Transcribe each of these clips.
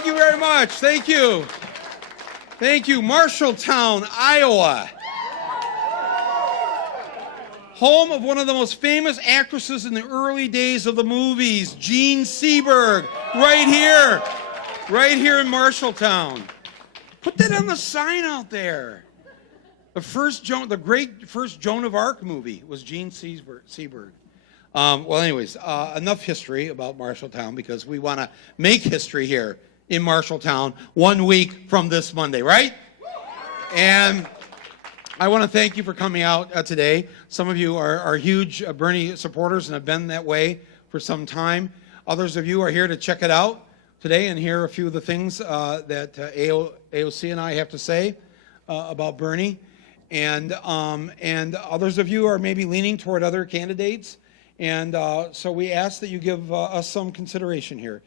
Thank you very much. Thank you. Thank you. Marshalltown, Iowa. Home of one of the most famous actresses in the early days of the movies, Jean Seberg, right here in Marshalltown. Put that on the sign out there. The great first Joan of Arc movie was Jean Seberg. Well, anyways, enough history about Marshalltown because we want to make history here in Marshalltown 1 week from this Monday, right? And I want to thank you for coming out today. Some of you are huge Bernie supporters and have been that way for some time. Others of you are here to check it out today and hear a few of the things that AOC and I have to say about Bernie. And others of you are maybe leaning toward other candidates. And so we ask that you give us some consideration here.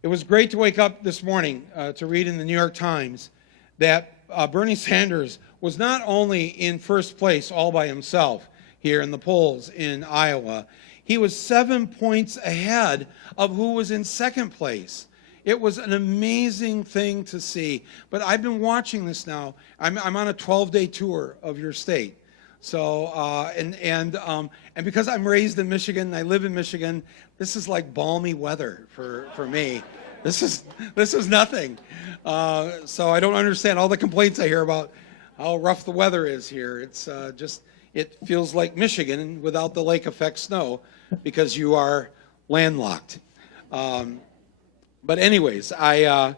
It was great to wake up this morning to read in the New York Times that Bernie Sanders was not only in first place all by himself here in the polls in Iowa, he was 7 points ahead of who was in second place. It was an amazing thing to see. But I've been watching this now. I'm on a 12-day tour of your state. So, and because I'm raised in Michigan and I live in Michigan, this is like balmy weather for me. This is nothing. So I don't understand all the complaints I hear about how rough the weather is here. It's it feels like Michigan without the lake effect snow because you are landlocked. But anyways, I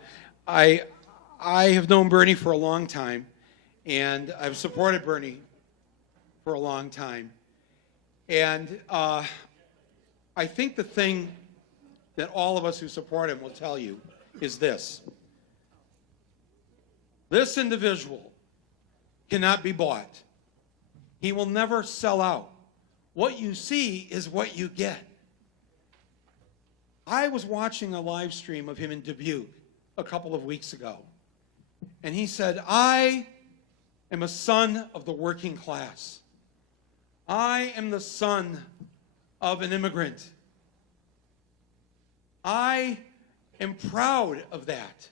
have known Bernie for a long time, and I've supported Bernie for a long time. And I think the thing that all of us who support him will tell you is this. This individual cannot be bought. He will never sell out. What you see is what you get. I was watching a live stream of him in Dubuque a couple of weeks ago, and he said, I am a son of the working class. I am the son of an immigrant. I am proud of that.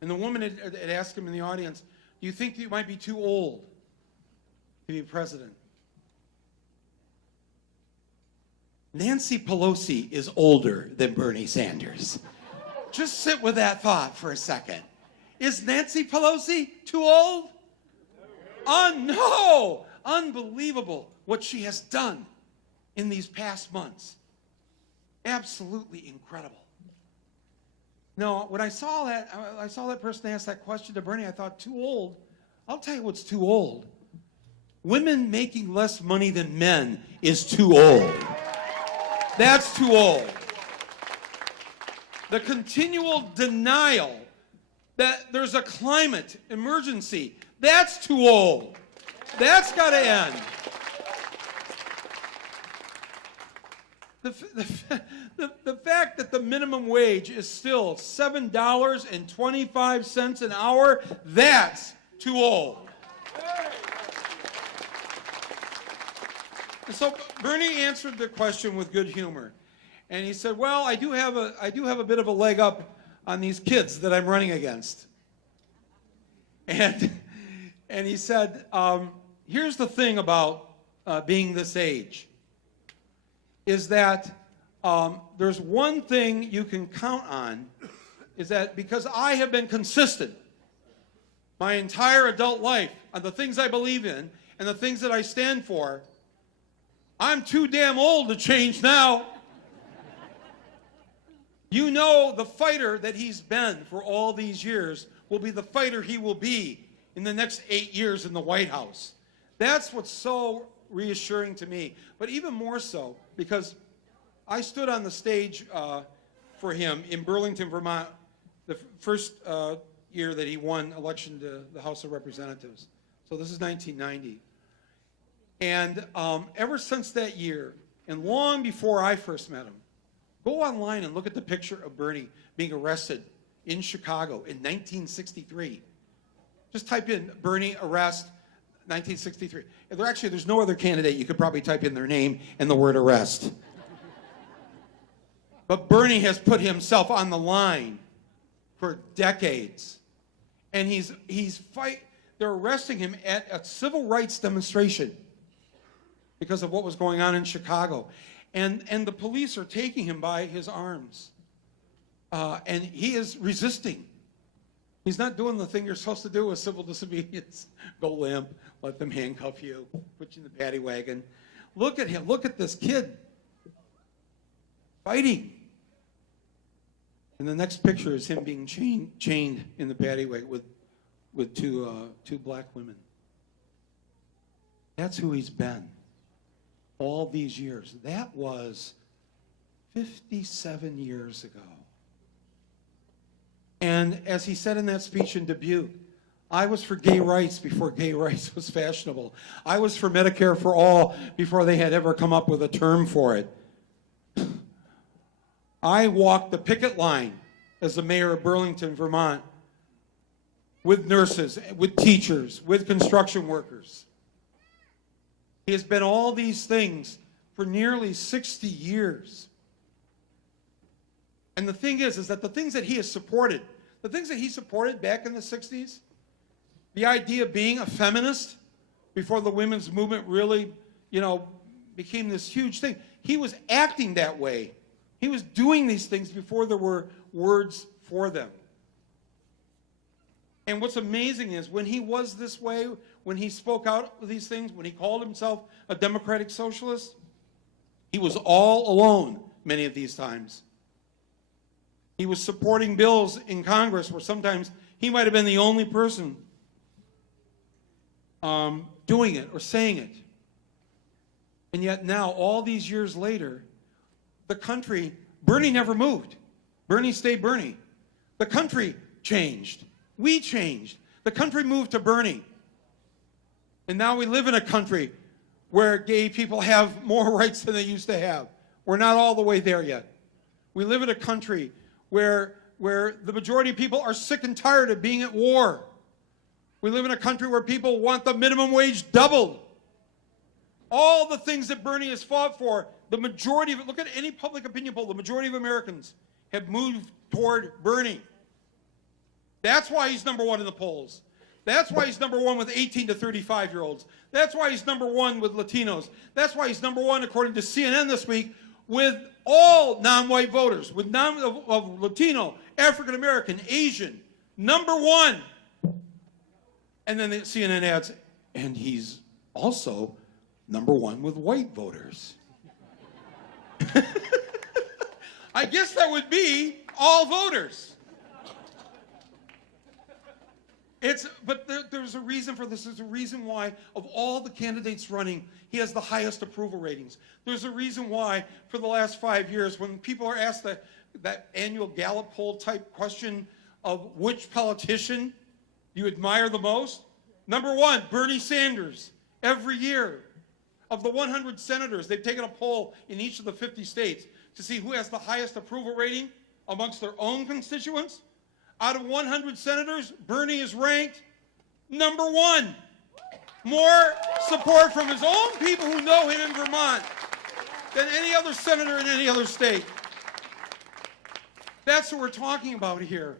And the woman had asked him in the audience, do you think that you might be too old to be president? Nancy Pelosi is older than Bernie Sanders. Just sit with that thought for a second. Is Nancy Pelosi too old? Oh, no! Unbelievable what she has done in these past months. Absolutely incredible. No, when I saw that person ask that question to Bernie, I thought, too old? I'll tell you what's too old. Women making less money than men is too old. That's too old. The continual denial that there's a climate emergency, that's too old. That's got to end. The fact that the minimum wage is still $7.25 an hour, that's too old. And so Bernie answered the question with good humor. And he said, well, I do have a bit of a leg up on these kids that I'm running against. And he said, here's the thing about being this age, is that there's one thing you can count on, is that because I have been consistent my entire adult life on the things I believe in and the things that I stand for, I'm too damn old to change now. You know the fighter that he's been for all these years will be the fighter he will be in the next 8 years in the White House. That's what's so reassuring to me. But even more so, because I stood on the stage for him in Burlington, Vermont, the first year that he won election to the House of Representatives. So this is 1990. And ever since that year, and long before I first met him, go online and look at the picture of Bernie being arrested in Chicago in 1963. Just type in Bernie arrest 1963. There's no other candidate. You could probably type in their name and the word arrest. But Bernie has put himself on the line for decades. And they're arresting him at a civil rights demonstration because of what was going on in Chicago. And the police are taking him by his arms. And he is resisting. He's not doing the thing you're supposed to do with civil disobedience. Go limp, let them handcuff you, put you in the paddy wagon. Look at him. Look at this kid fighting. And the next picture is him being chained in the paddy wagon with two black women. That's who he's been all these years. That was 57 years ago. And as he said in that speech in Dubuque, I was for gay rights before gay rights was fashionable. I was for Medicare for all before they had ever come up with a term for it. I walked the picket line as the mayor of Burlington, Vermont, with nurses, with teachers, with construction workers. He has been all these things for nearly 60 years. And the thing is that the things that he has supported, the things that he supported back in the 60s, the idea of being a feminist before the women's movement really, became this huge thing. He was acting that way. He was doing these things before there were words for them. And what's amazing is when he was this way, when he spoke out of these things, when he called himself a democratic socialist, he was all alone many of these times. He was supporting bills in Congress where sometimes he might have been the only person doing it or saying it. And yet now, all these years later, the country, Bernie never moved. Bernie stayed Bernie. The country changed. We changed. The country moved to Bernie. And now we live in a country where gay people have more rights than they used to have. We're not all the way there yet. We live in a country where the majority of people are sick and tired of being at war. We live in a country where people want the minimum wage doubled. All the things that Bernie has fought for, the majority of it, look at any public opinion poll, the majority of Americans have moved toward Bernie. That's why he's number one in the polls. That's why he's number one with 18 to 35-year-olds. That's why he's number one with Latinos. That's why he's number one, according to CNN this week, with all non-white voters, with of Latino, African American, Asian, number one. And then the CNN adds, and he's also number one with white voters. I guess that would be all voters. But there's a reason for this. There's a reason why, of all the candidates running, he has the highest approval ratings. There's a reason why, for the last 5 years, when people are asked that annual Gallup poll type question of which politician you admire the most, number one, Bernie Sanders. Every year, of the 100 senators, they've taken a poll in each of the 50 states to see who has the highest approval rating amongst their own constituents. Out of 100 senators, Bernie is ranked number one. More support from his own people who know him in Vermont than any other senator in any other state. That's what we're talking about here.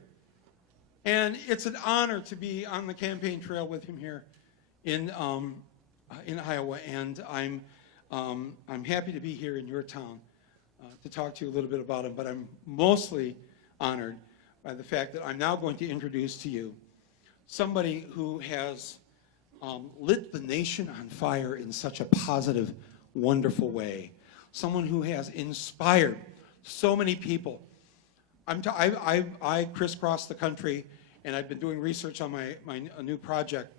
And it's an honor to be on the campaign trail with him here in Iowa. And I'm happy to be here in your town to talk to you a little bit about him. But I'm mostly honored by the fact that I'm now going to introduce to you somebody who has lit the nation on fire in such a positive, wonderful way. Someone who has inspired so many people. I crisscross the country, and I've been doing research on a new project.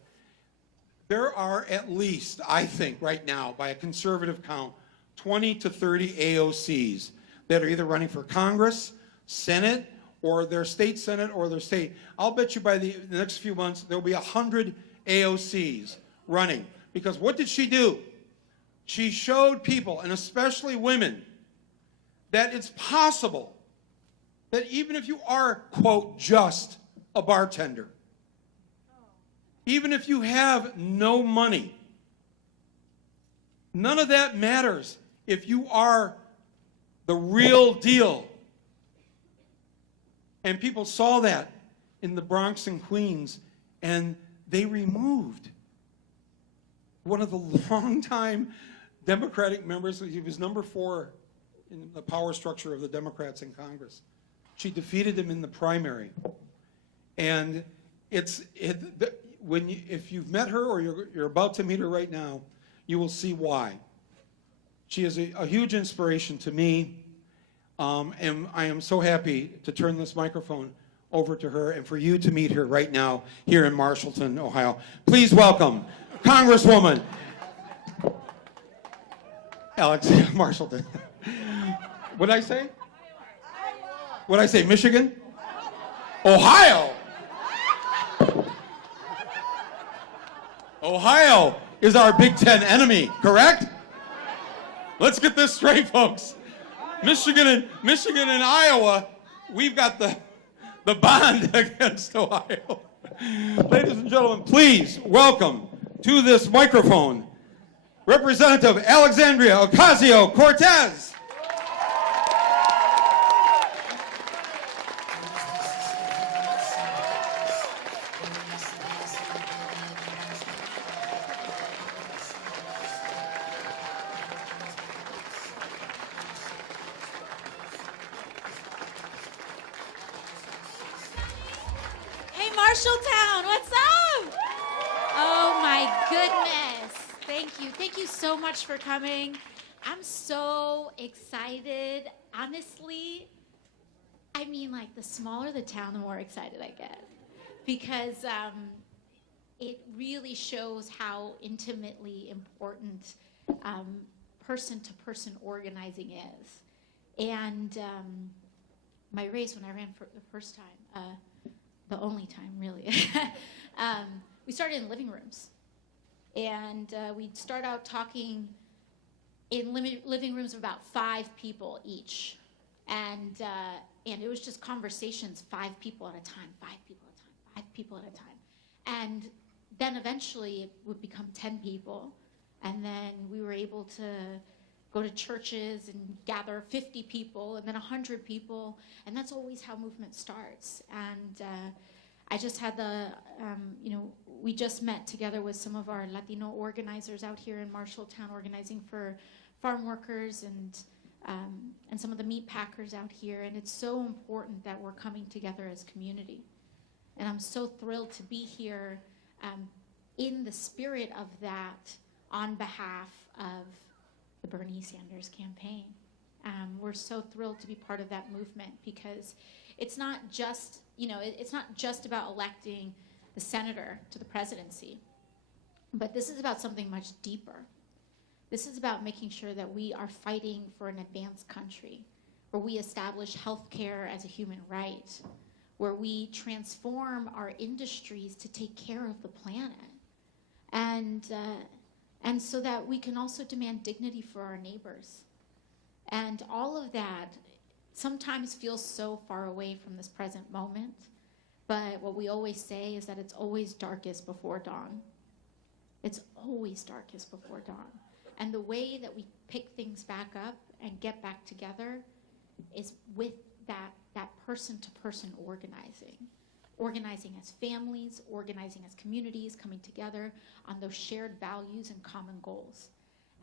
There are at least, I think, right now, by a conservative count, 20 to 30 AOCs that are either running for Congress, Senate, or their state senate, or their state. I'll bet you by the next few months, there'll be 100 AOCs running. Because what did she do? She showed people, and especially women, that it's possible that even if you are, quote, just a bartender, even if you have no money, none of that matters if you are the real deal. And people saw that in the Bronx and Queens, and they removed one of the longtime Democratic members. He was number 4 in the power structure of the Democrats in Congress. She defeated him in the primary. And if you've met her or you're about to meet her right now, you will see why. She is a huge inspiration to me, and I am so happy to turn this microphone over to her and for you to meet her right now here in Marshallton, Ohio. Please welcome Congresswoman Alex Marshallton. What did I say? What did I say, Michigan? Ohio! Ohio is our Big Ten enemy, correct? Let's get this straight, folks. Michigan and Iowa, we've got the bond against Ohio. Ladies and gentlemen, please welcome to this microphone Representative Alexandria Ocasio-Cortez. Marshalltown, what's up? Oh my goodness. Thank you. Thank you so much for coming. I'm so excited. Honestly, I mean, like, the smaller the town, the more excited I get. Because it really shows how intimately important person-to-person organizing is. And my race, when I ran for the first time, the only time, really. We started in living rooms. And we'd start out talking in living rooms of about 5 people each. And it was just conversations, 5 people at a time, 5 people at a time, 5 people at a time. And then eventually it would become 10 people. And then we were able to go to churches and gather 50 people and then 100 people. And that's always how movement starts. And I just had we just met together with some of our Latino organizers out here in Marshalltown, organizing for farm workers and some of the meat packers out here. And it's so important that we're coming together as community. And I'm so thrilled to be here in the spirit of that on behalf of the Bernie Sanders campaign. We're so thrilled to be part of that movement because it's not just, it's not just about electing the senator to the presidency, but this is about something much deeper. This is about making sure that we are fighting for an advanced country, where we establish healthcare as a human right, where we transform our industries to take care of the planet, and so that we can also demand dignity for our neighbors. And all of that sometimes feels so far away from this present moment, but what we always say is that it's always darkest before dawn. It's always darkest before dawn. And the way that we pick things back up and get back together is with that person-to-person organizing. Organizing as families, organizing as communities, coming together on those shared values and common goals.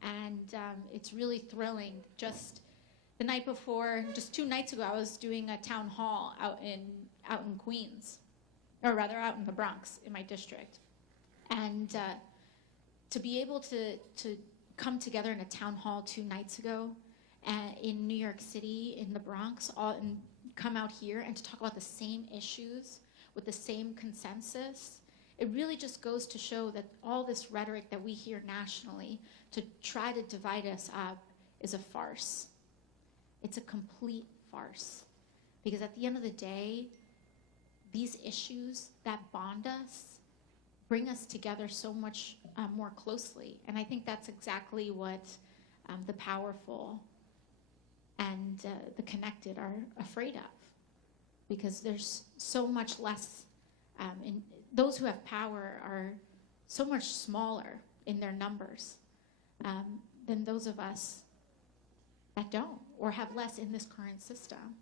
And it's really thrilling. Just the night before, just 2 nights ago, I was doing a town hall out in Queens, or rather out in the Bronx, in my district. And to be able to come together in a town hall 2 nights ago in New York City, in the Bronx, and come out here and to talk about the same issues with the same consensus, it really just goes to show that all this rhetoric that we hear nationally to try to divide us up is a farce. It's a complete farce. Because at the end of the day, these issues that bond us bring us together so much more closely. And I think that's exactly what the powerful and the connected are afraid of. Because there's so much less, those who have power are so much smaller in their numbers than those of us that don't, or have less in this current system.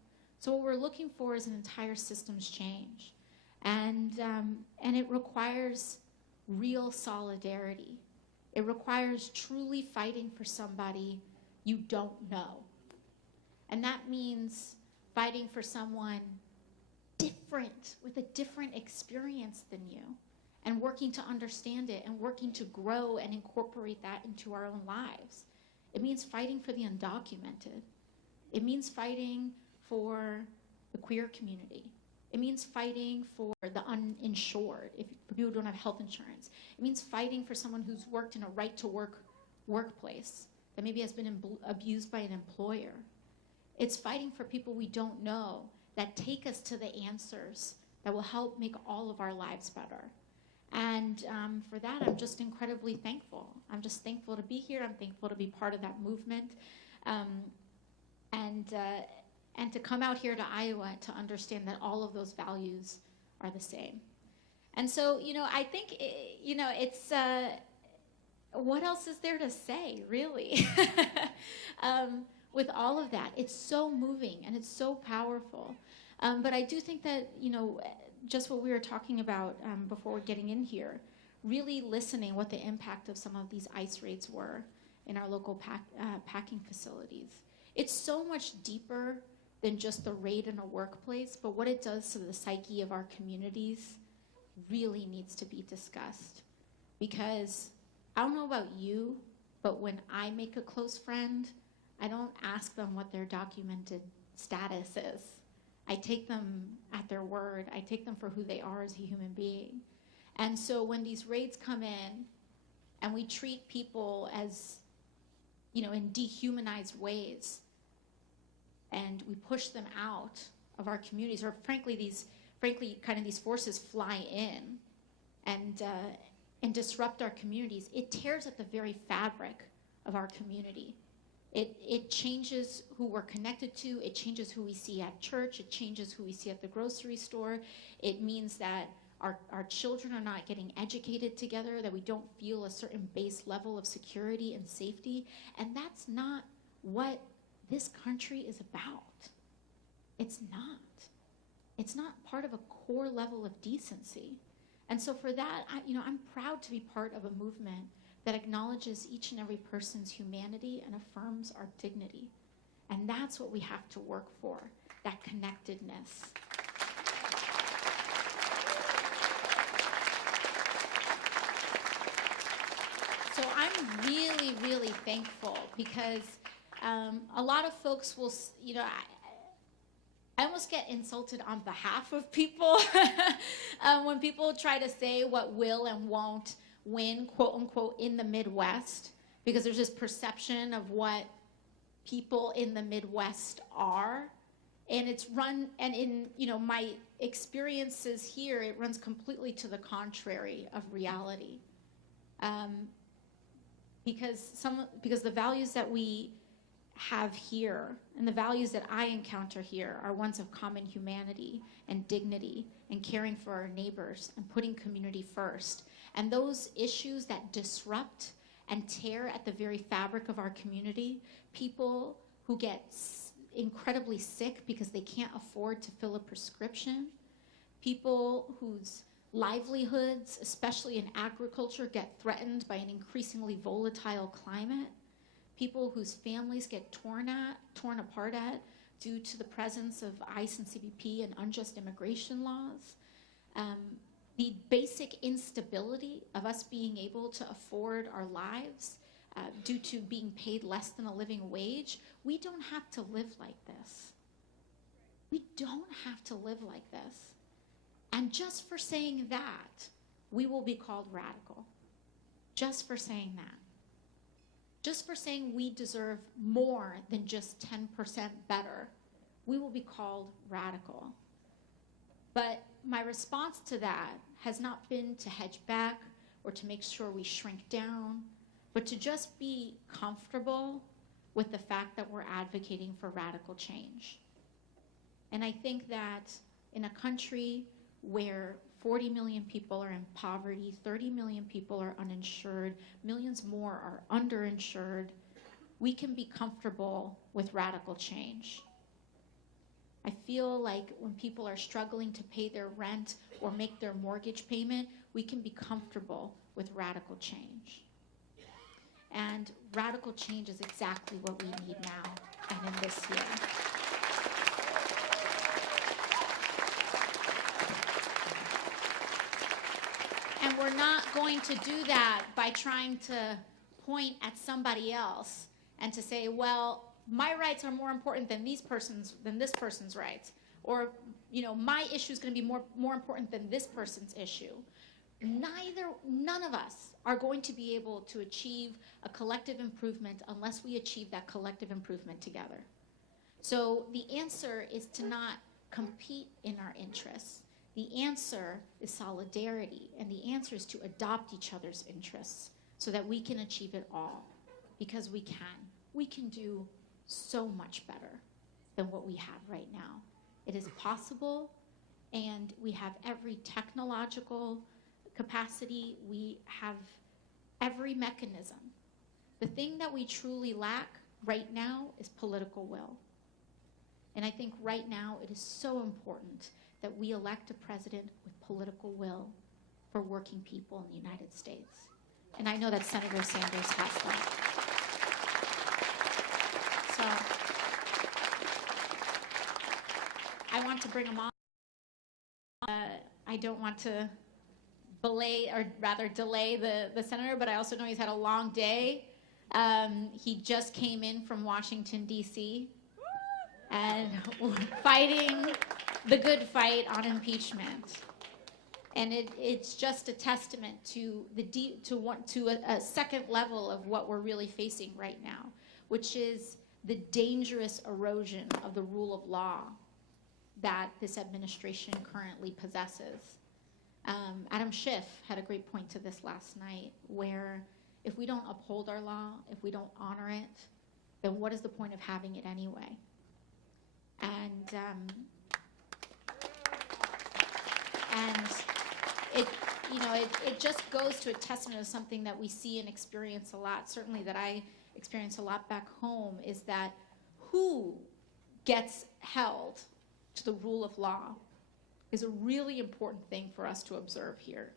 So what we're looking for is an entire systems change. And it requires real solidarity. It requires truly fighting for somebody you don't know. And that means fighting for someone different, with a different experience than you, and working to understand it and working to grow and incorporate that into our own lives. It means fighting for the undocumented. It means fighting for the queer community. It means fighting for the uninsured, for people who don't have health insurance. It means fighting for someone who's worked in a right-to-work workplace that maybe has been abused by an employer. It's fighting for people we don't know that take us to the answers that will help make all of our lives better. And for that, I'm just incredibly thankful. I'm just thankful to be here. I'm thankful to be part of that movement. And to come out here to Iowa to understand that all of those values are the same. And so, I think, it's, what else is there to say, really? With all of that, it's so moving and it's so powerful. But I do think that, just what we were talking about before getting in here, really listening what the impact of some of these ICE raids were in our local packing facilities. It's so much deeper than just the raid in a workplace, but what it does to the psyche of our communities really needs to be discussed. Because I don't know about you, but when I make a close friend, I don't ask them what their documented status is. I take them at their word. I take them for who they are as a human being. And so when these raids come in and we treat people as, in dehumanized ways, and we push them out of our communities, or frankly these forces fly in and disrupt our communities, it tears at the very fabric of our community. It changes who we're connected to. It changes who we see at church. It changes who we see at the grocery store. It means that our children are not getting educated together, that we don't feel a certain base level of security and safety. And that's not what this country is about. It's not. It's not part of a core level of decency. And so for that, I'm proud to be part of a movement that acknowledges each and every person's humanity and affirms our dignity. And that's what we have to work for, that connectedness. So I'm really, really thankful because a lot of folks will, I almost get insulted on behalf of people when people try to say what will and won't win, quote unquote, in the Midwest, because there's this perception of what people in the Midwest are. And it's run, and in my experiences here, it runs completely to the contrary of reality. Because the values that we have here and the values that I encounter here are ones of common humanity and dignity and caring for our neighbors and putting community first. And those issues that disrupt and tear at the very fabric of our community, people who get incredibly sick because they can't afford to fill a prescription, people whose livelihoods, especially in agriculture, get threatened by an increasingly volatile climate, people whose families get torn apart at due to the presence of ICE and CBP and unjust immigration laws, the basic instability of us being able to afford our lives due to being paid less than a living wage. We don't have to live like this. We don't have to live like this. And just for saying that, we will be called radical. Just for saying that. Just for saying we deserve more than just 10% better, we will be called radical. But my response to that has not been to hedge back or to make sure we shrink down, but to just be comfortable with the fact that we're advocating for radical change. And I think that in a country where 40 million people are in poverty, 30 million people are uninsured, millions more are underinsured, we can be comfortable with radical change. I feel like when people are struggling to pay their rent or make their mortgage payment, we can be comfortable with radical change. And radical change is exactly what we need now and in this year. And we're not going to do that by trying to point at somebody else and to say, well, my rights are more important than this person's rights, or my issue is going to be more important than this person's issue. None of us are going to be able to achieve a collective improvement unless we achieve that collective improvement together. So the answer is to not compete in our interests. The answer is solidarity, and the answer is to adopt each other's interests so that we can achieve it all, because we can. We can do so much better than what we have right now. It is possible, and we have every technological capacity. We have every mechanism. The thing that we truly lack right now is political will. And I think right now it is so important that we elect a president with political will for working people in the United States. And I know that Senator Sanders has that. So I want to bring him on. I don't want to delay the senator, but I also know he's had a long day. He just came in from Washington, D.C. and fighting the good fight on impeachment. And it's just a testament to a second level of what we're really facing right now, which is the dangerous erosion of the rule of law that this administration currently possesses. Adam Schiff had a great point to this last night, where if we don't uphold our law, if we don't honor it, then what is the point of having it anyway? And it just goes to a testament of something that we see and experience a lot, certainly that I experience a lot back home, is that who gets held to the rule of law is a really important thing for us to observe here.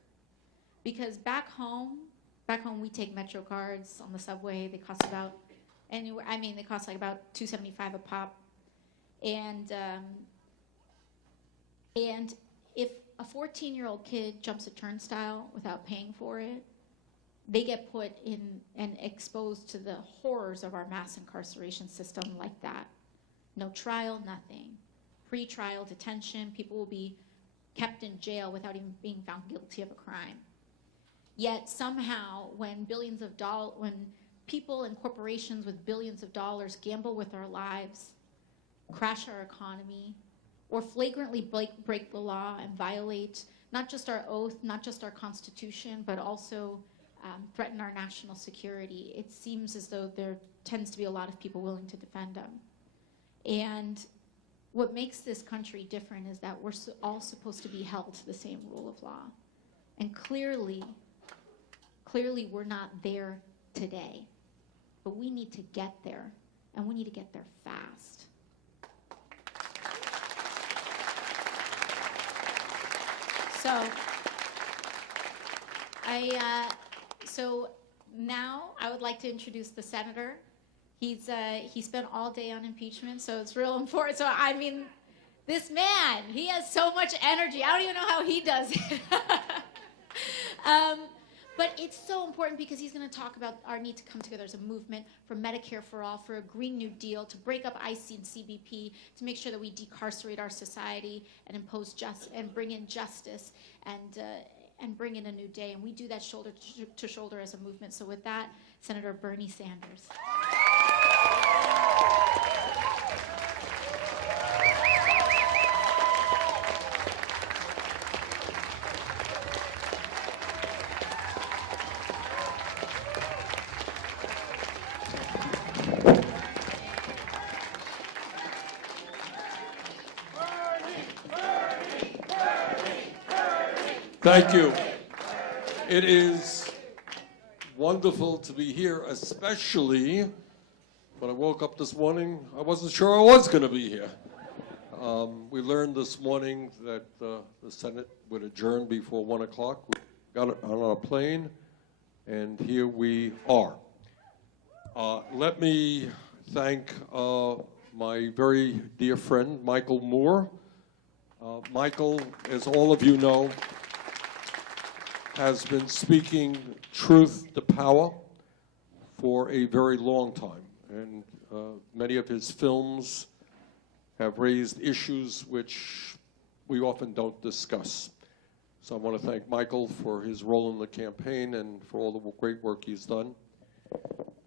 Because back home we take Metro cards on the subway. They cost about they cost like about $2.75 a pop. And if a 14-year-old kid jumps a turnstile without paying for it, they get put in and exposed to the horrors of our mass incarceration system like that. No trial, nothing. Pre-trial detention, people will be kept in jail without even being found guilty of a crime. Yet somehow, when people and corporations with billions of dollars gamble with our lives, crash our economy, or flagrantly break the law and violate not just our oath, not just our Constitution, but also threaten our national security, it seems as though there tends to be a lot of people willing to defend them. And what makes this country different is that we're all supposed to be held to the same rule of law. And clearly we're not there today, but we need to get there, and we need to get there fast. So now I would like to introduce the senator. He spent all day on impeachment, so it's real important. So I mean, this man, he has so much energy. I don't even know how he does it. But it's so important because he's going to talk about our need to come together as a movement for Medicare for all, for a Green New Deal, to break up IC and CBP, to make sure that we decarcerate our society and impose and bring in justice and bring in a new day. And we do that shoulder to shoulder as a movement. So with that, Senator Bernie Sanders. Thank you. It is wonderful to be here, especially when I woke up this morning, I wasn't sure I was going to be here. We learned this morning that the Senate would adjourn before 1 o'clock. We got on a plane, and here we are. Let me thank my very dear friend, Michael Moore. Michael, as all of you know, has been speaking truth to power for a very long time. And many of his films have raised issues which we often don't discuss. So I want to thank Michael for his role in the campaign and for all the great work he's done.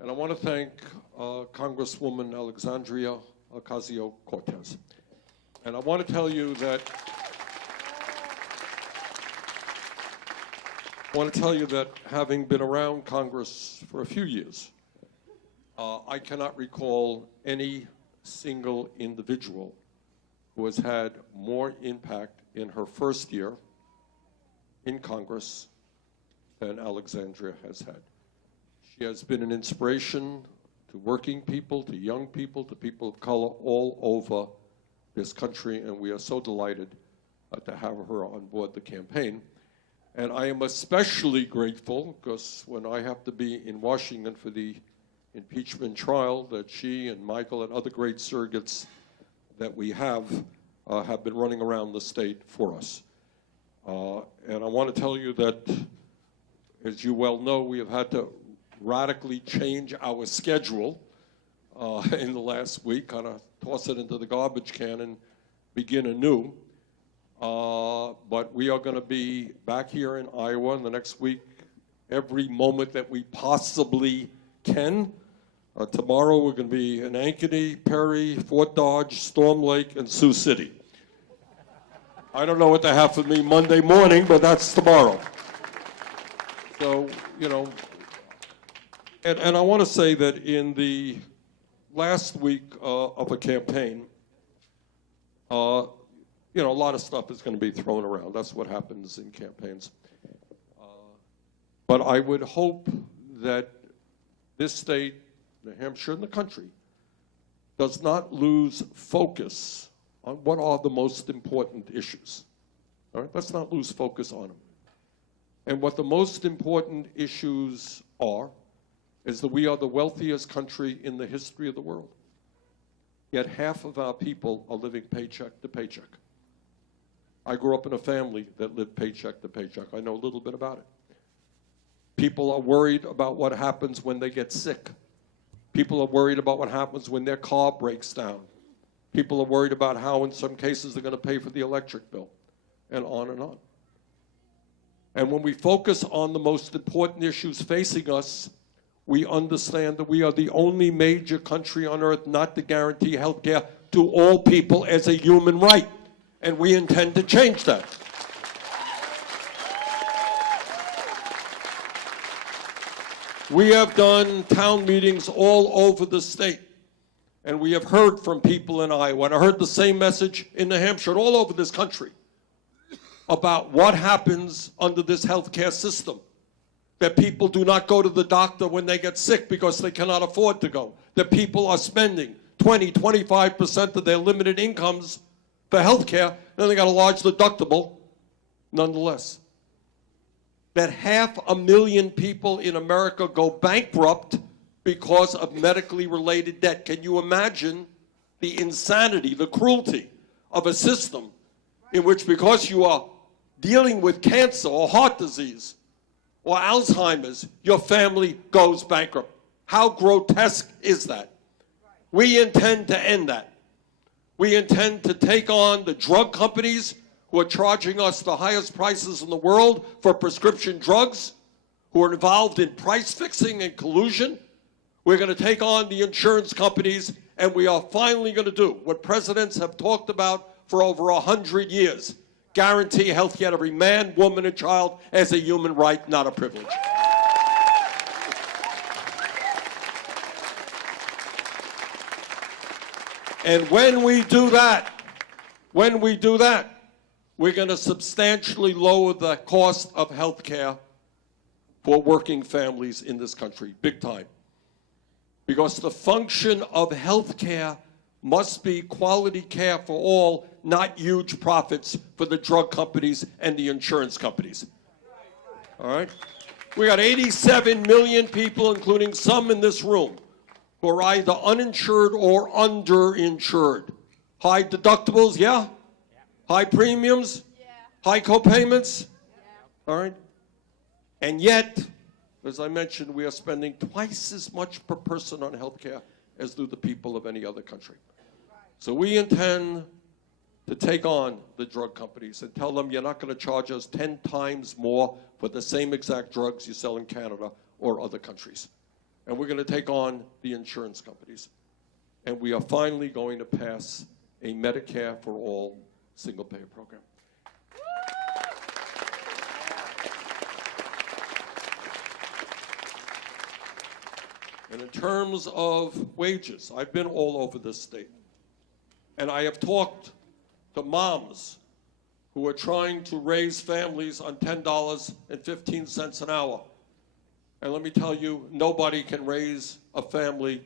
And I want to thank Congresswoman Alexandria Ocasio-Cortez. And I want to tell you that having been around Congress for a few years, I cannot recall any single individual who has had more impact in her first year in Congress than Alexandria has had. She has been an inspiration to working people, to young people, to people of color all over this country, and we are so delighted to have her on board the campaign. And I am especially grateful because when I have to be in Washington for the impeachment trial, that she and Michael and other great surrogates that we have been running around the state for us. And I want to tell you that, as you well know, we have had to radically change our schedule in the last week, kind of toss it into the garbage can and begin anew. But we are going to be back here in Iowa in the next week, every moment that we possibly can. Tomorrow we're going to be in Ankeny, Perry, Fort Dodge, Storm Lake, and Sioux City. I don't know what they have for me Monday morning, but that's tomorrow. So, you know, and I want to say that in the last week of a campaign, you know, a lot of stuff is going to be thrown around. That's what happens in campaigns. But I would hope that this state, New Hampshire, and the country does not lose focus on what are the most important issues. All right? Let's not lose focus on them. And what the most important issues are is that we are the wealthiest country in the history of the world. Yet half of our people are living paycheck to paycheck. I grew up in a family that lived paycheck to paycheck. I know a little bit about it. People are worried about what happens when they get sick. People are worried about what happens when their car breaks down. People are worried about how, in some cases, they're going to pay for the electric bill, and on and on. And when we focus on the most important issues facing us, we understand that we are the only major country on earth not to guarantee health care to all people as a human right. And we intend to change that. We have done town meetings all over the state, and we have heard from people in Iowa, and I heard the same message in New Hampshire and all over this country about what happens under this health care system. That people do not go to the doctor when they get sick because they cannot afford to go. That people are spending 20, 25% of their limited incomes for health care, then they got a large deductible nonetheless. That 500,000 people in America go bankrupt because of medically related debt. Can you imagine the insanity, the cruelty of a system in which, because you are dealing with cancer or heart disease or Alzheimer's, your family goes bankrupt? How grotesque is that? We intend to end that. We intend to take on the drug companies who are charging us the highest prices in the world for prescription drugs, who are involved in price fixing and collusion. We're going to take on the insurance companies, and we are finally going to do what presidents have talked about for over 100 years: guarantee health care to every man, woman, and child as a human right, not a privilege. And when we do that, we're going to substantially lower the cost of health care for working families in this country, big time. Because the function of health care must be quality care for all, not huge profits for the drug companies and the insurance companies. All right? We got 87 million people, including some in this room, who are either uninsured or underinsured. High deductibles, yeah? High premiums? High co-payments? All right? And yet, as I mentioned, we are spending twice as much per person on health care as do the people of any other country. So we intend to take on the drug companies and tell them you're not going to charge us 10 times more for the same exact drugs you sell in Canada or other countries. And we're going to take on the insurance companies. And we are finally going to pass a Medicare for all single-payer program. And in terms of wages, I've been all over this state. And I have talked to moms who are trying to raise families on $10.15 an hour. And let me tell you, nobody can raise a family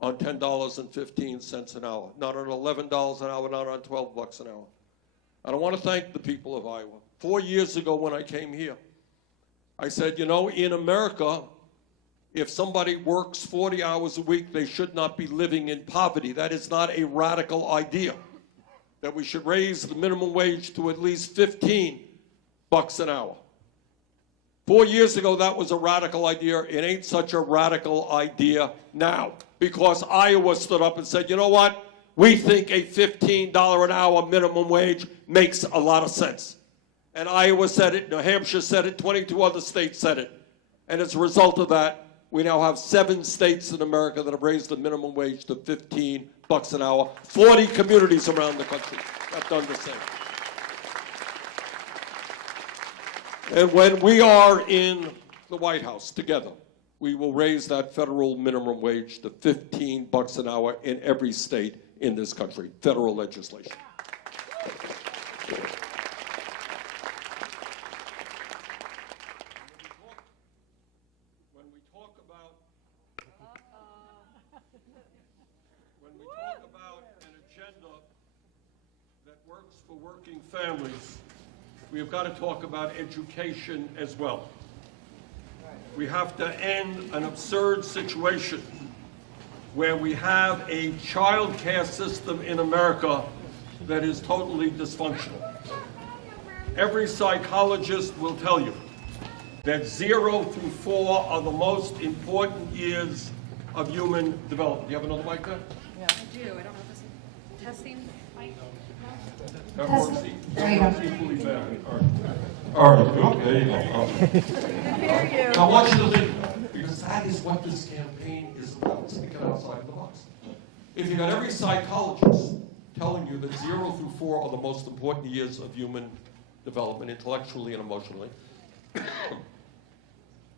on $10.15 an hour. Not on $11 an hour, not on $12 an hour. And I want to thank the people of Iowa. 4 years ago when I came here, I said, you know, in America, if somebody works 40 hours a week, they should not be living in poverty. That is not a radical idea. That we should raise the minimum wage to at least $15 an hour. 4 years ago, that was a radical idea. It ain't such a radical idea now, because Iowa stood up and said, you know what? We think a $15 an hour minimum wage makes a lot of sense. And Iowa said it, New Hampshire said it, 22 other states said it. And as a result of that, we now have 7 states in America that have raised the minimum wage to $15 an hour. 40 communities around the country have done the same. And when we are in the White House together, we will raise that federal minimum wage to $15 an hour in every state in this country, federal legislation. When we talk about an agenda that works for working families, we have got to talk about education as well. We have to end an absurd situation where we have a child care system in America that is totally dysfunctional. Every psychologist will tell you that 0 through 4 are the most important years of human development. Do you have another mic there? Yeah. I do. I don't know if this is testing mic. That works equally badly. All right, good. There you go. Now I want you to think, because that is what this campaign is about, thinking outside the box. If you got every psychologist telling you that 0 through 4 are the most important years of human development, intellectually and emotionally,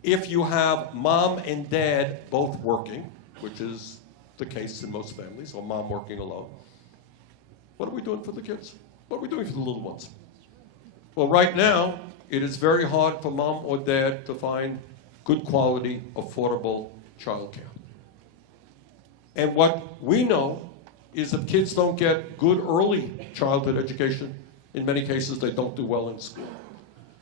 if you have mom and dad both working, which is the case in most families, or mom working alone, what are we doing for the kids? What are we doing for the little ones? Well, right now, it is very hard for mom or dad to find good quality, affordable childcare. And what we know is if kids don't get good early childhood education, in many cases they don't do well in school.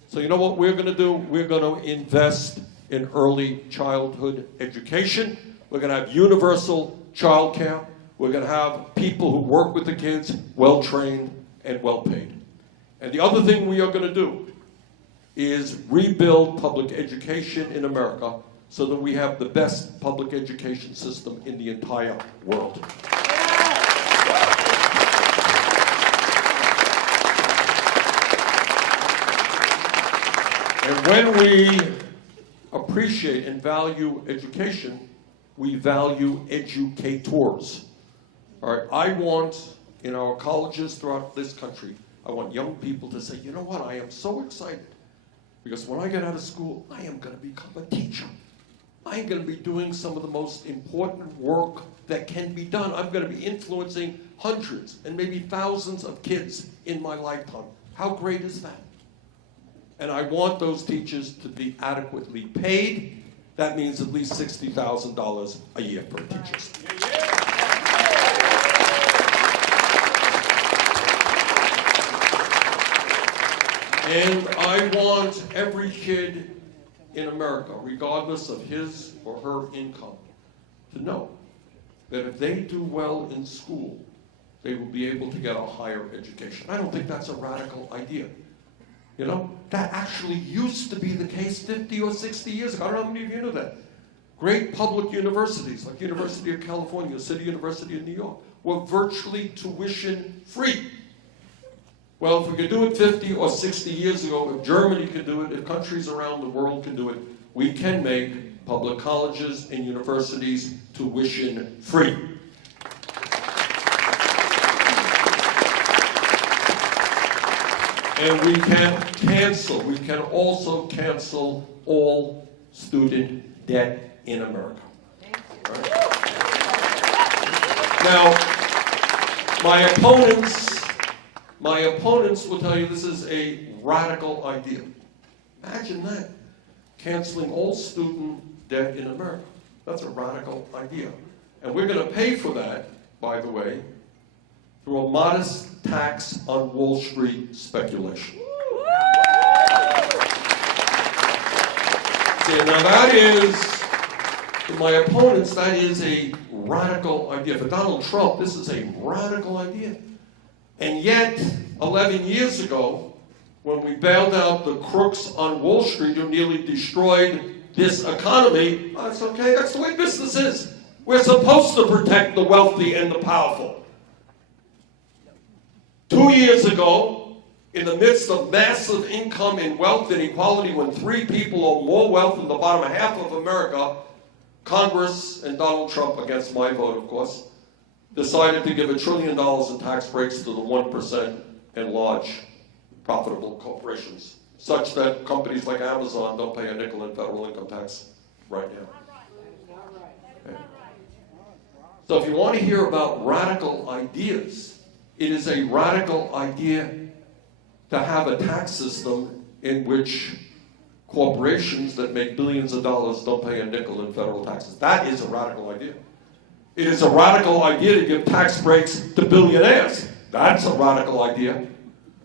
So you know what we're going to do? We're going to invest in early childhood education. We're going to have universal childcare. We're going to have people who work with the kids, well-trained and well-paid. And the other thing we are going to do is rebuild public education in America so that we have the best public education system in the entire world. And when we appreciate and value education, we value educators. All right, I want, in our colleges throughout this country, I want young people to say, you know what, I am so excited because when I get out of school, I am going to become a teacher. I am going to be doing some of the most important work that can be done. I'm going to be influencing hundreds and maybe thousands of kids in my lifetime. How great is that? And I want those teachers to be adequately paid. That means at least $60,000 a year per teacher. And I want every kid in America, regardless of his or her income, to know that if they do well in school, they will be able to get a higher education. I don't think that's a radical idea. You know, that actually used to be the case 50 or 60 years ago. I don't know how many of you knew that. Great public universities, like University of California, City University of New York, were virtually tuition free. Well, if we could do it 50 or 60 years ago, if Germany could do it, if countries around the world can do it, we can make public colleges and universities tuition free. And we can also cancel all student debt in America. Right? Now, my opponents will tell you this is a radical idea. Imagine that, canceling all student debt in America. That's a radical idea. And we're going to pay for that, by the way, through a modest tax on Wall Street speculation. See, now that is, for my opponents, that is a radical idea. For Donald Trump, this is a radical idea. And yet, 11 years ago, when we bailed out the crooks on Wall Street who nearly destroyed this economy, that's okay, that's the way business is. We're supposed to protect the wealthy and the powerful. 2 years ago, in the midst of massive income and wealth inequality, when 3 people own more wealth than the bottom half of America, Congress and Donald Trump, against my vote, of course, decided to give $1 trillion in tax breaks to the 1% and large profitable corporations, such that companies like Amazon don't pay a nickel in federal income tax right now. Okay. So if you want to hear about radical ideas, it is a radical idea to have a tax system in which corporations that make billions of dollars don't pay a nickel in federal taxes. That is a radical idea. It is a radical idea to give tax breaks to billionaires. That's a radical idea.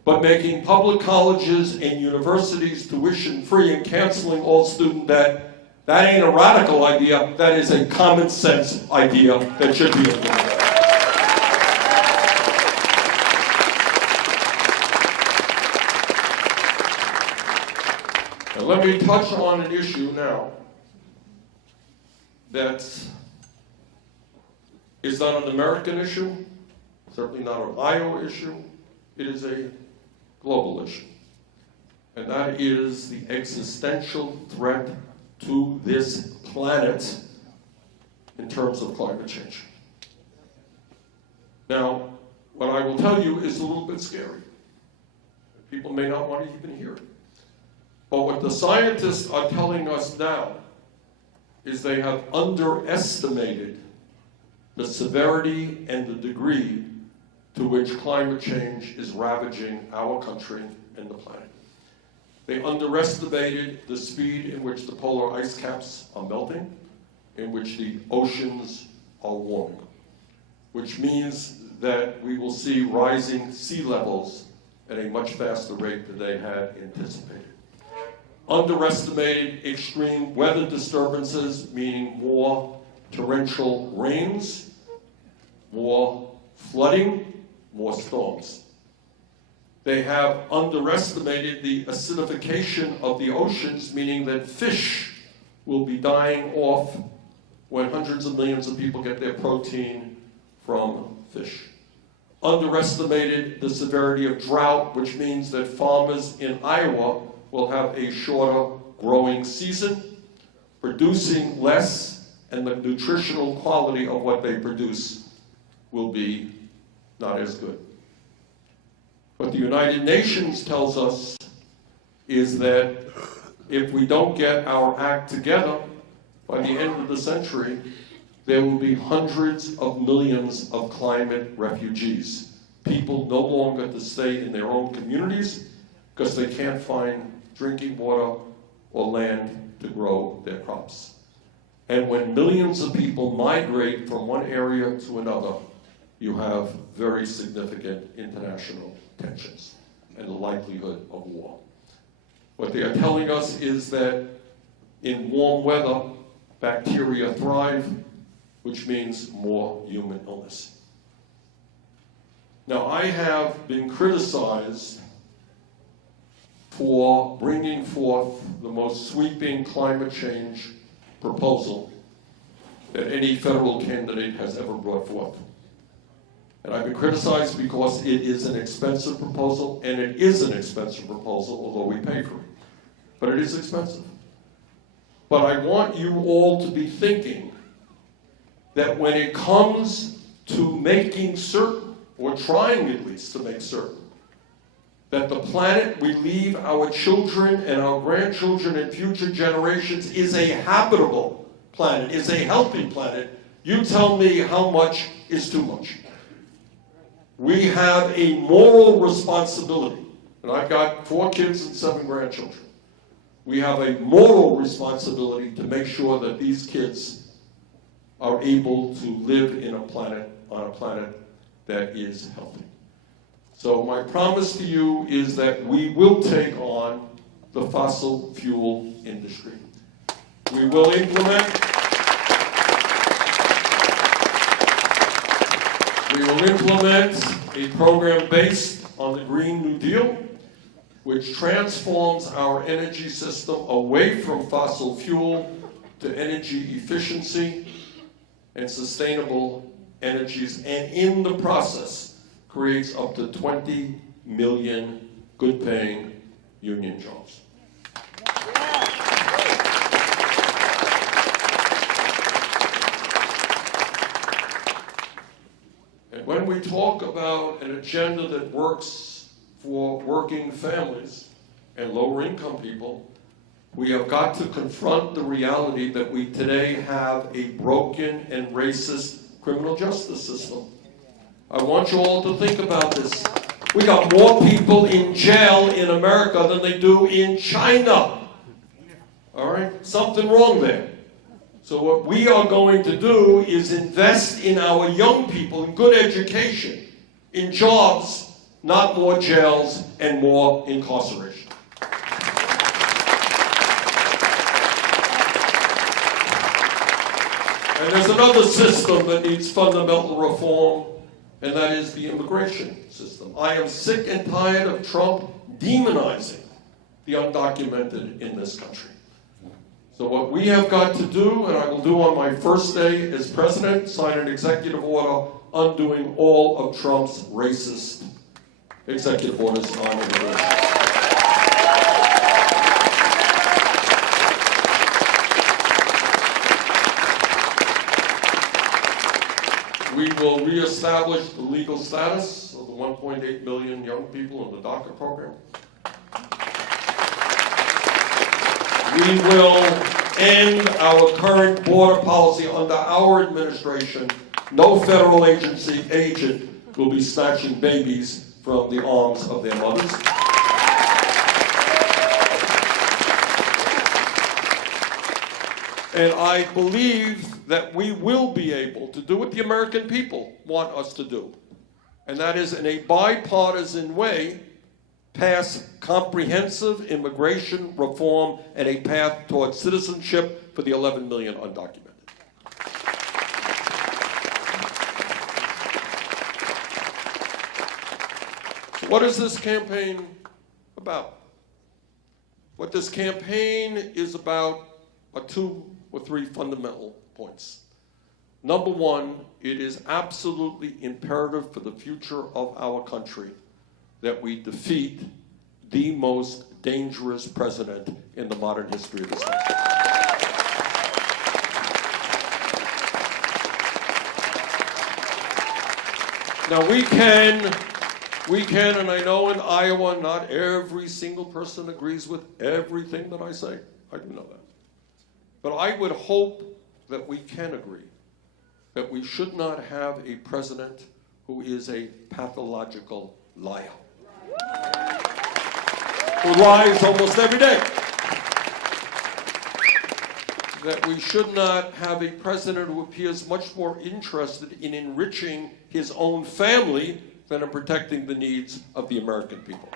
But making public colleges and universities tuition free and canceling all student debt, that ain't a radical idea. That is a common sense idea that should be implemented. Now, let me touch on an issue now that is not an American issue, certainly not an Iowa issue. It is a global issue. And that is the existential threat to this planet in terms of climate change. Now, what I will tell you is a little bit scary. People may not want to even hear it. But what the scientists are telling us now is they have underestimated the severity and the degree to which climate change is ravaging our country and the planet. They underestimated the speed in which the polar ice caps are melting, in which the oceans are warming, which means that we will see rising sea levels at a much faster rate than they had anticipated. Underestimated extreme weather disturbances, meaning more torrential rains, more flooding, more storms. They have underestimated the acidification of the oceans, meaning that fish will be dying off when hundreds of millions of people get their protein from fish. Underestimated the severity of drought, which means that farmers in Iowa will have a shorter growing season, producing less, and the nutritional quality of what they produce will be not as good. What the United Nations tells us is that if we don't get our act together, by the end of the century, there will be hundreds of millions of climate refugees. People no longer to stay in their own communities because they can't find drinking water or land to grow their crops. And when millions of people migrate from one area to another, you have very significant international tensions and the likelihood of war. What they are telling us is that in warm weather, bacteria thrive, which means more human illness. Now, I have been criticized for bringing forth the most sweeping climate change proposal that any federal candidate has ever brought forth. And I've been criticized because it is an expensive proposal, and it is an expensive proposal, although we pay for it. But it is expensive. But I want you all to be thinking that when it comes to making certain, or trying at least to make certain, that the planet we leave our children and our grandchildren and future generations is a habitable planet, is a healthy planet, you tell me how much is too much. We have a moral responsibility, and I've got 4 kids and 7 grandchildren. We have a moral responsibility to make sure that these kids are able to live on a planet that is healthy. So my promise to you is that we will take on the fossil fuel industry. We will implement a program based on the Green New Deal, which transforms our energy system away from fossil fuel to energy efficiency and sustainable energies, and in the process creates up to 20 million good-paying union jobs. And when we talk about an agenda that works for working families and lower-income people, we have got to confront the reality that we today have a broken and racist criminal justice system. I want you all to think about this. We got more people in jail in America than they do in China. All right? Something wrong there. So what we are going to do is invest in our young people, in good education, in jobs, not more jails and more incarceration. And there's another system that needs fundamental reform, and that is the immigration system. I am sick and tired of Trump demonizing the undocumented in this country. So what we have got to do, and I will do on my first day as president, sign an executive order undoing all of Trump's racist executive orders on immigration. We will reestablish the legal status of the 1.8 million young people in the DACA program. We will end our current border policy under our administration. No federal agent will be snatching babies from the arms of their mothers. And I believe that we will be able to do what the American people want us to do. And that is, in a bipartisan way, pass comprehensive immigration reform and a path towards citizenship for the 11 million undocumented. So what is this campaign about? What this campaign is about are 2 or 3 fundamental points. Number one, it is absolutely imperative for the future of our country that we defeat the most dangerous president in the modern history of this country. Now we can, and I know in Iowa not every single person agrees with everything that I say. I do know that. But I would hope that we can agree that we should not have a president who is a pathological liar, who lies almost every day. That we should not have a president who appears much more interested in enriching his own family than in protecting the needs of the American people.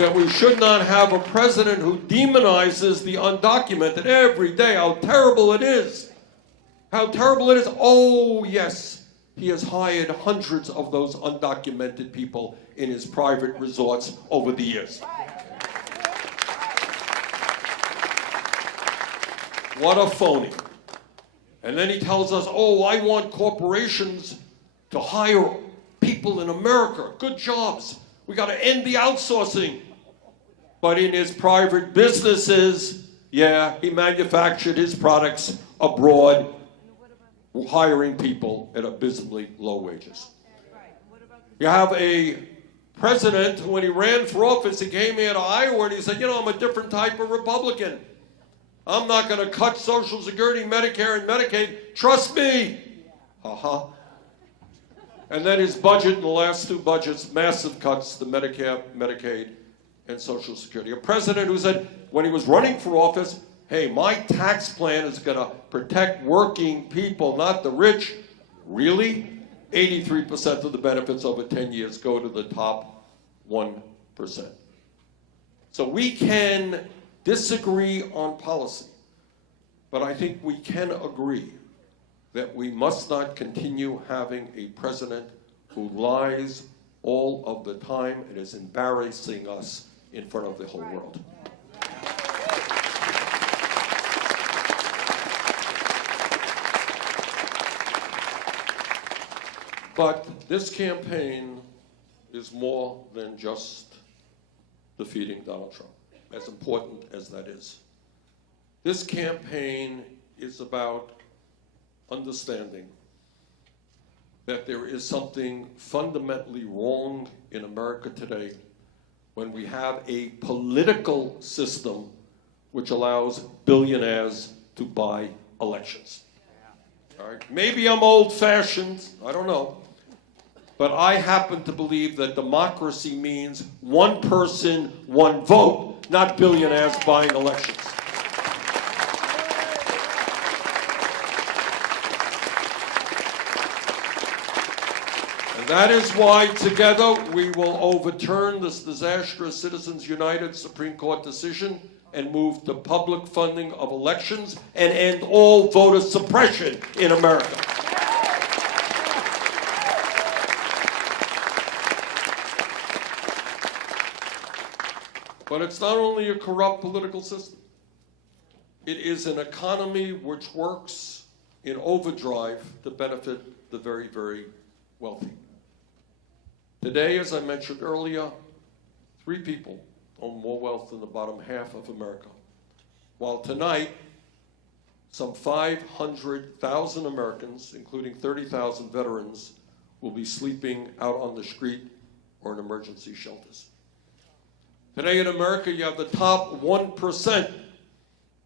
that we should not have a president who demonizes the undocumented every day. How terrible it is. How terrible it is. Oh, yes, he has hired hundreds of those undocumented people in his private resorts over the years. What a phony. And then he tells us, oh, I want corporations to hire people in America, good jobs. We got to end the outsourcing. But in his private businesses, yeah, he manufactured his products abroad, hiring people at abysmally low wages. You have a president who, when he ran for office, he came here to Iowa and he said, you know, I'm a different type of Republican. I'm not going to cut Social Security, Medicare, and Medicaid. Trust me. Uh-huh. And then his budget in the last two budgets, massive cuts to Medicare, Medicaid, and Social Security. A president who said, when he was running for office, hey, my tax plan is going to protect working people, not the rich. Really? 83% of the benefits over 10 years go to the top 1%. So we can disagree on policy, but I think we can agree that we must not continue having a president who lies all of the time and is embarrassing us in front of the whole world. But this campaign is more than just defeating Donald Trump, as important as that is. This campaign is about understanding that there is something fundamentally wrong in America today when we have a political system which allows billionaires to buy elections. All right? Maybe I'm old-fashioned, I don't know, but I happen to believe that democracy means one person, one vote, not billionaires buying elections. That is why together we will overturn this disastrous Citizens United Supreme Court decision and move to public funding of elections and end all voter suppression in America. But it's not only a corrupt political system. It is an economy which works in overdrive to benefit the very, very wealthy. Today, as I mentioned earlier, 3 people own more wealth than the bottom half of America. While tonight, some 500,000 Americans, including 30,000 veterans, will be sleeping out on the street or in emergency shelters. Today in America, you have the top 1%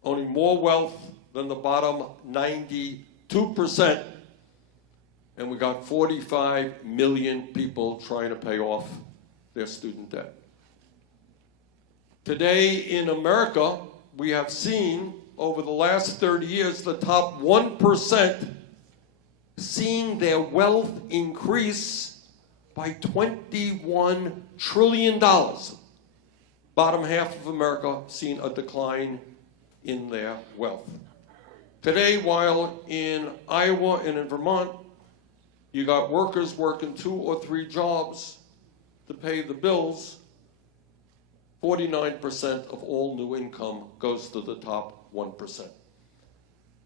owning more wealth than the bottom 92%. And we got 45 million people trying to pay off their student debt. Today in America, we have seen over the last 30 years the top 1% seeing their wealth increase by $21 trillion. Bottom half of America seeing a decline in their wealth. Today, while in Iowa and in Vermont, you got workers working 2 or 3 jobs to pay the bills, 49% of all new income goes to the top 1%.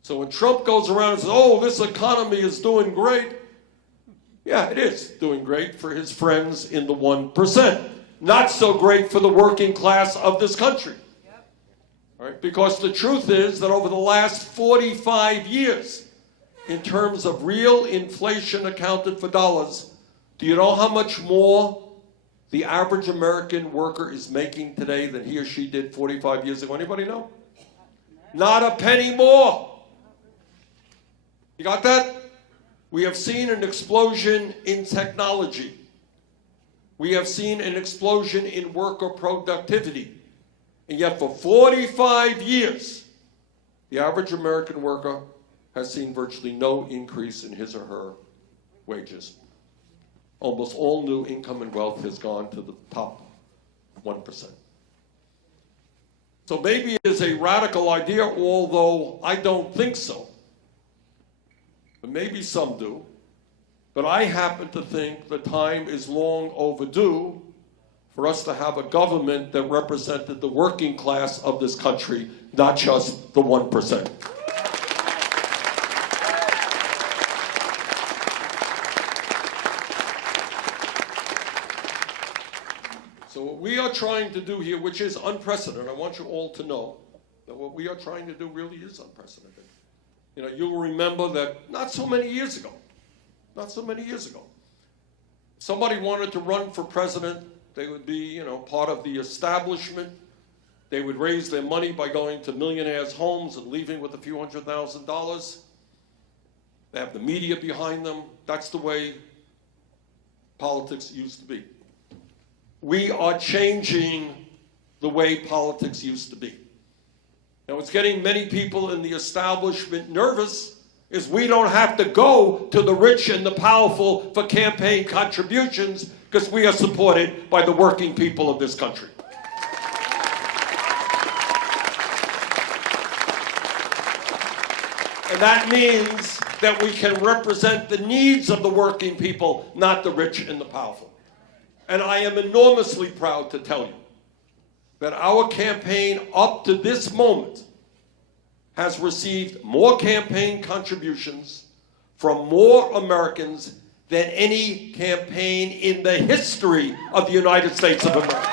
So when Trump goes around and says, oh, this economy is doing great, yeah, it is doing great for his friends in the 1%. Not so great for the working class of this country. Yep. Right? Because the truth is that over the last 45 years, in terms of real inflation accounted for dollars, do you know how much more the average American worker is making today than he or she did 45 years ago? Anybody know? Not a penny more. You got that? We have seen an explosion in technology. We have seen an explosion in worker productivity. And yet for 45 years, the average American worker has seen virtually no increase in his or her wages. Almost all new income and wealth has gone to the top 1%. So maybe it is a radical idea, although I don't think so. But maybe some do. But I happen to think the time is long overdue for us to have a government that represented the working class of this country, not just the 1%. So what we are trying to do here, which is unprecedented, I want you all to know that what we are trying to do really is unprecedented. You know, you'll remember that not so many years ago, somebody wanted to run for president. They would be, you know, part of the establishment. They would raise their money by going to millionaires' homes and leaving with a few $100,000. They have the media behind them. That's the way politics used to be. We are changing the way politics used to be. Now, what's getting many people in the establishment nervous is we don't have to go to the rich and the powerful for campaign contributions because we are supported by the working people of this country. And that means that we can represent the needs of the working people, not the rich and the powerful. And I am enormously proud to tell you that our campaign up to this moment has received more campaign contributions from more Americans than any campaign in the history of the United States of America.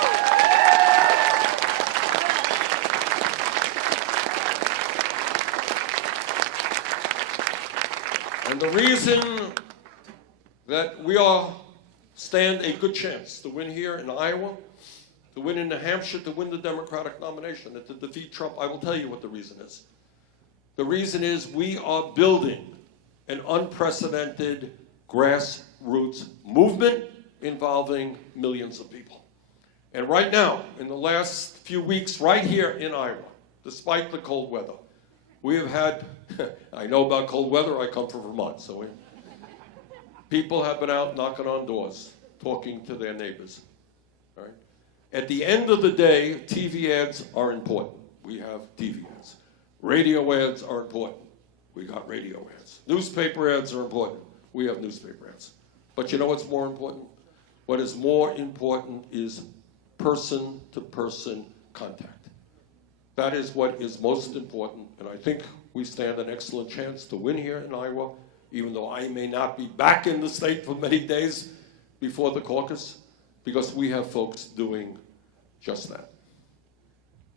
And the reason that we stand a good chance to win here in Iowa, to win in New Hampshire, to win the Democratic nomination, and to defeat Trump, I will tell you what the reason is. The reason is we are building an unprecedented grassroots movement involving millions of people. And right now, in the last few weeks, right here in Iowa, despite the cold weather, we have had, I know about cold weather, I come from Vermont, so people have been out knocking on doors, talking to their neighbors. All right? At the end of the day, TV ads are important. We have TV ads. Radio ads are important. We got radio ads. Newspaper ads are important. We have newspaper ads. But you know what's more important? What is more important is person-to-person contact. That is what is most important, and I think we stand an excellent chance to win here in Iowa, even though I may not be back in the state for many days before the caucus, because we have folks doing just that.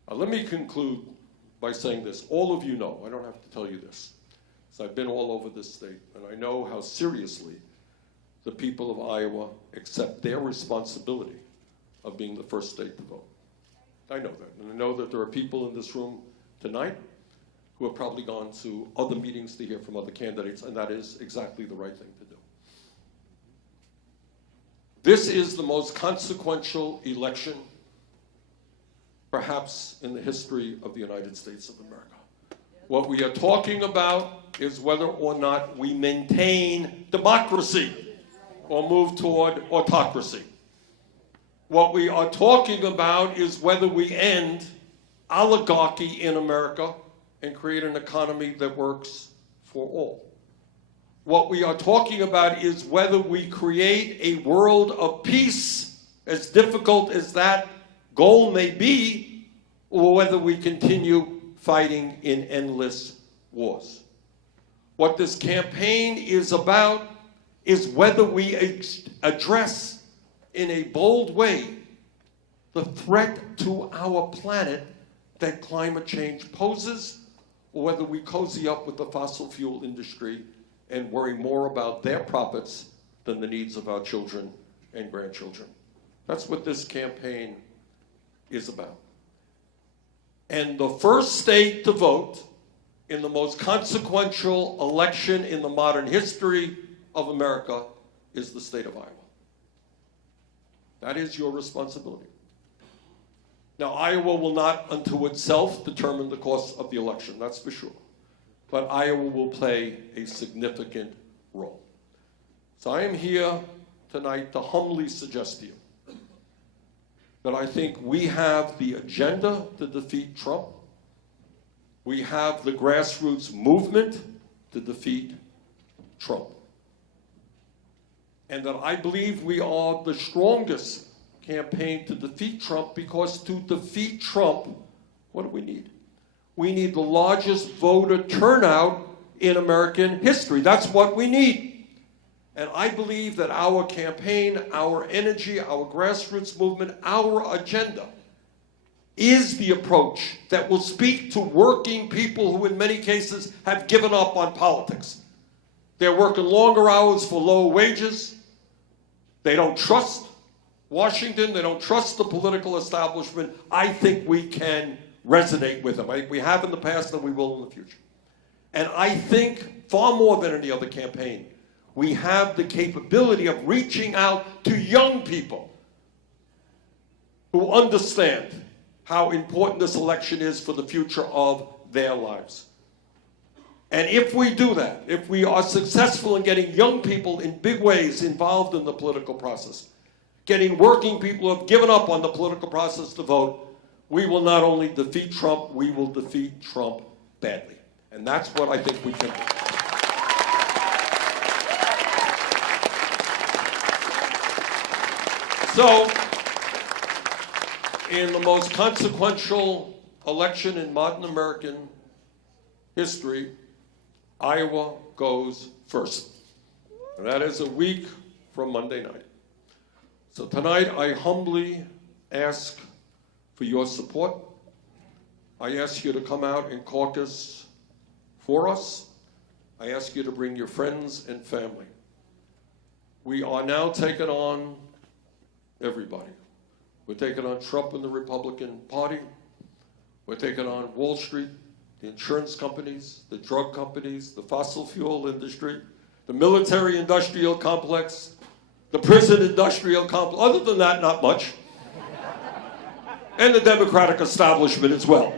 Now, let me conclude by saying this. All of you know, I don't have to tell you this, because I've been all over this state, and I know how seriously the people of Iowa accept their responsibility of being the first state to vote. I know that, and I know that there are people in this room tonight who have probably gone to other meetings to hear from other candidates, and that is exactly the right thing to do. This is the most consequential election, perhaps in the history of the United States of America. What we are talking about is whether or not we maintain democracy or move toward autocracy. What we are talking about is whether we end oligarchy in America and create an economy that works for all. What we are talking about is whether we create a world of peace, as difficult as that goal may be, or whether we continue fighting in endless wars. What this campaign is about is whether we address in a bold way the threat to our planet that climate change poses, or whether we cozy up with the fossil fuel industry and worry more about their profits than the needs of our children and grandchildren. That's what this campaign is about. And the first state to vote in the most consequential election in the modern history of America is the state of Iowa. That is your responsibility. Now, Iowa will not unto itself determine the course of the election, that's for sure. But Iowa will play a significant role. So I am here tonight to humbly suggest to you that I think we have the agenda to defeat Trump. We have the grassroots movement to defeat Trump. And that I believe we are the strongest campaign to defeat Trump, because to defeat Trump, what do we need? We need the largest voter turnout in American history. That's what we need. And I believe that our campaign, our energy, our grassroots movement, our agenda is the approach that will speak to working people who in many cases have given up on politics. They're working longer hours for low wages. They don't trust Washington. They don't trust the political establishment. I think we can resonate with them. We have in the past and we will in the future. And I think far more than any other campaign, we have the capability of reaching out to young people who understand how important this election is for the future of their lives. And if we do that, if we are successful in getting young people in big ways involved in the political process, getting working people who have given up on the political process to vote, we will not only defeat Trump, we will defeat Trump badly. And that's what I think we can do. So, in the most consequential election in modern American history, Iowa goes first. And that is a week from Monday night. So tonight, I humbly ask for your support. I ask you to come out and caucus for us. I ask you to bring your friends and family. We are now taking on everybody. We're taking on Trump and the Republican Party. We're taking on Wall Street, the insurance companies, the drug companies, the fossil fuel industry, the military-industrial complex, the prison-industrial complex. Other than that, not much. And the Democratic establishment as well.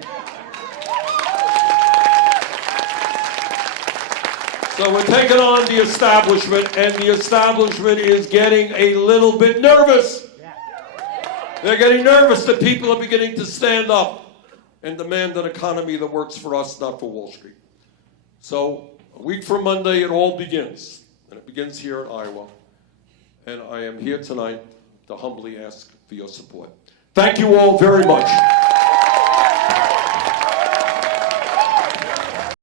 So we're taking on the establishment, and the establishment is getting a little bit nervous. They're getting nervous that people are beginning to stand up and demand an economy that works for us, not for Wall Street. So a week from Monday, it all begins. And it begins here in Iowa. And I am here tonight to humbly ask for your support. Thank you all very much.